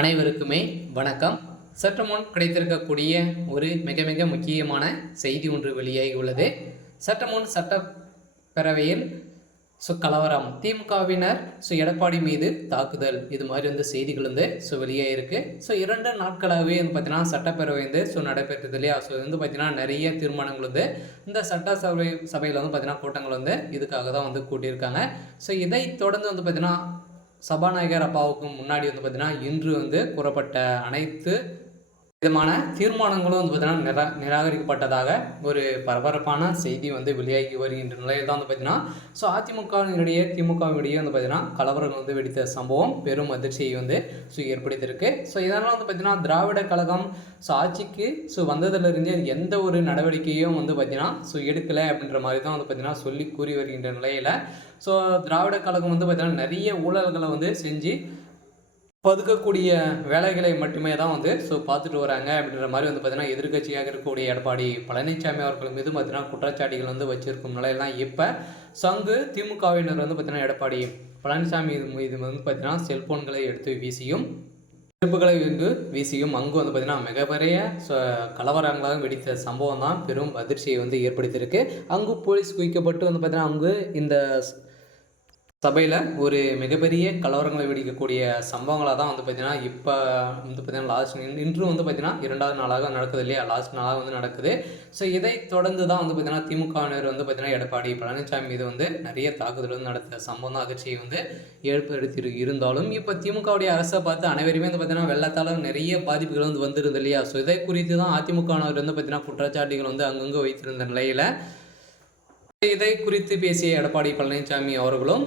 அனைவருக்குமே வணக்கம். சற்று முன் கிடைத்திருக்கக்கூடிய ஒரு மிக மிக முக்கியமான செய்தி ஒன்று வெளியாகி உள்ளது. சற்று முன் சட்டப்பேரவையில் கலவரம், திமுகவினர் எடப்பாடி மீது தாக்குதல், இது மாதிரி செய்திகள் வெளியாகிருக்கு. 2 நாட்களாகவே பார்த்தீங்கன்னா சட்டப்பேரவை நடைபெற்றது இல்லையா. பார்த்தீங்கன்னா நிறைய தீர்மானங்கள் இந்த சபையில் பார்த்தீங்கன்னா கூட்டங்கள் இதுக்காக தான் கூட்டியிருக்காங்க. இதை தொடர்ந்து பார்த்தீங்கன்னா சபாநாயகர் அப்பாவுக்கு முன்னாடி பார்த்தீங்கன்னா இன்று கூறப்பட்ட அனைத்து விதமான தீர்மானங்களும் பார்த்தீங்கன்னா நிராகரிக்கப்பட்டதாக ஒரு பரபரப்பான செய்தி வெளியாகி வருகின்ற நிலையில் தான் பார்த்தீங்கன்னா அதிமுகவினுடைய திமுகவினுடைய பார்த்தீங்கன்னா கலவரங்கள் வெடித்த சம்பவம் பெரும் அதிர்ச்சியை ஏற்படுத்தியிருக்கு. இதனால் பார்த்தீங்கன்னா திராவிட கழகம் ஆட்சிக்கு வந்ததிலிருந்து எந்த ஒரு நடவடிக்கையும் பார்த்தீங்கன்னா எடுக்கலை அப்படின்ற மாதிரி தான் பார்த்தீங்கன்னா சொல்லி கூறி வருகின்ற நிலையில் திராவிட கழகம் பார்த்தீங்கன்னா நிறைய ஊழல்களை செஞ்சு பதுக்கக்கூடிய வேலைகளை மட்டுமே தான் பார்த்துட்டு வராங்க அப்படின்ற மாதிரி பார்த்தீங்கன்னா எதிர்கட்சியாக இருக்கக்கூடிய எடப்பாடி பழனிசாமி அவர்கள் மீது பார்த்தீங்கன்னா குற்றச்சாட்டுகள் வச்சிருக்கும் நிலையெல்லாம் இப்போ திமுகவினர் பார்த்தீங்கன்னா எடப்பாடி பழனிசாமி மீது பார்த்தீங்கன்னா செல்போன்களை எடுத்து வீசியும் நெருப்புகளை வீசியும் அங்கு பார்த்தீங்கன்னா மிகப்பெரிய கலவரங்களாக வெடித்த சம்பவம் தான் பெரும் அதிர்ச்சியை ஏற்படுத்தியிருக்கு. அங்கு போலீஸ் குவிக்கப்பட்டு பார்த்தீங்கன்னா அங்கு இந்த சபையில் ஒரு மிகப்பெரிய கலவரங்களை வெடிக்கக்கூடிய சம்பவங்களாக தான் பார்த்தீங்கன்னா இப்போ பார்த்தீங்கன்னா லாஸ்ட் இன்றும் பார்த்தீங்கன்னா 2வது நாளாக நடக்குது இல்லையா, லாஸ்ட் நாளாக நடக்குது. இதை தொடர்ந்து தான் பார்த்தீங்கன்னா திமுகவினர் பார்த்தீங்கன்னா எடப்பாடி பழனிசாமி மீது நிறைய தாக்குதல் நடத்த சம்பவம் தான் அதிர்ச்சியை ஏற்படுத்தி இருந்தாலும் இப்போ திமுகவுடைய அரசை பார்த்து அனைவருமே பார்த்தீங்கன்னா வெள்ளத்தால் நிறைய பாதிப்புகள் வந்துருது இல்லையா. இதை குறித்து தான் அதிமுகவினர் பார்த்தீங்கன்னா குற்றச்சாட்டுகள் அங்கங்கே வைத்திருந்த நிலையில் இதை குறித்து பேசிய எடப்பாடி பழனிசாமி அவர்களும்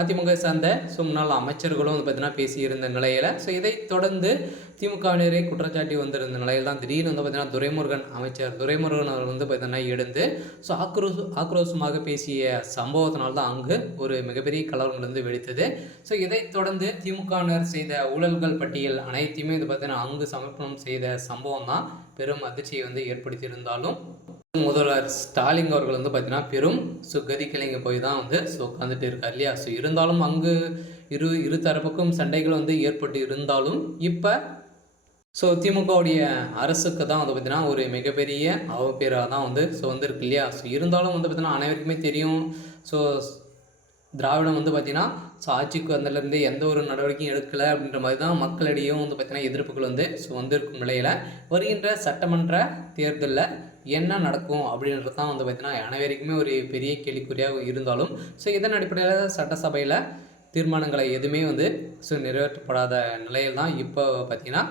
அதிமுக சார்ந்த முன்னாள் அமைச்சர்களும் பார்த்தீங்கன்னா பேசியிருந்த நிலையில் இதை தொடர்ந்து திமுகவினரை குற்றச்சாட்டி வந்திருந்த நிலையில் தான் திடீர்னு பார்த்தீங்கன்னா துரைமுருகன் அவர் பார்த்தீங்கன்னா எழுந்து ஆக்ரோஷமாக பேசிய சம்பவத்தினால்தான் அங்கு ஒரு மிகப்பெரிய கலவரங்கள் வெடித்தது. இதை தொடர்ந்து திமுகவினர் செய்த ஊழல்கள் பட்டியல் அனைத்தையுமே பார்த்தீங்கன்னா அங்கு சமர்ப்பணம் செய்த சம்பவம் தான் பெரும் அதிர்ச்சியை ஏற்படுத்தியிருந்தாலும் முதல்வர் ஸ்டாலின் அவர்கள் பார்த்தீங்கன்னா பெரும் கதிக்கிழங்க போய் தான் உட்காந்துட்டு இருக்கார் இல்லையா. இருந்தாலும் அங்கு இரு தரப்புக்கும் சண்டைகள் ஏற்பட்டு இருந்தாலும் இப்போ திமுகவுடைய அரசுக்கு தான் பார்த்தீங்கன்னா ஒரு மிகப்பெரிய அவப்பேராக தான் வந்திருக்கு இல்லையா. இருந்தாலும் பார்த்தீங்கன்னா அனைவருக்குமே தெரியும் திராவிடம் பார்த்தீங்கன்னா ஆட்சிக்கு வந்ததுலேருந்து எந்த ஒரு நடவடிக்கையும் எடுக்கலை அப்படின்ற மாதிரி தான் மக்களிடையும் பார்த்தீங்கன்னா எதிர்ப்புகள் வந்திருக்கும் நிலையில் வருகின்ற சட்டமன்ற தேர்தலில் என்ன நடக்கும் அப்படின்றது தான் பார்த்தீங்கன்னா அனைவருக்குமே ஒரு பெரிய கேள்விக்குறியாக இருந்தாலும் இதன் அடிப்படையில் சட்டசபையில் தீர்மானங்களை எதுவுமே நிறைவேற்றப்படாத நிலையில் தான் இப்போ பார்த்திங்கன்னா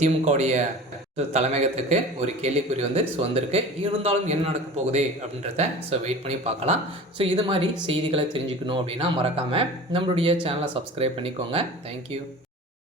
திமுகவுடைய தலைமையகத்துக்கு ஒரு கேள்விக்குறி வந்திருக்கு. இருந்தாலும் என்ன நடக்க போகுது அப்படின்றத வெயிட் பண்ணி பார்க்கலாம். இது மாதிரி செய்திகளை தெரிஞ்சுக்கணும் அப்படின்னா மறக்காமல் நம்மளுடைய சேனலை சப்ஸ்கிரைப் பண்ணிக்கோங்க. தேங்க்யூ.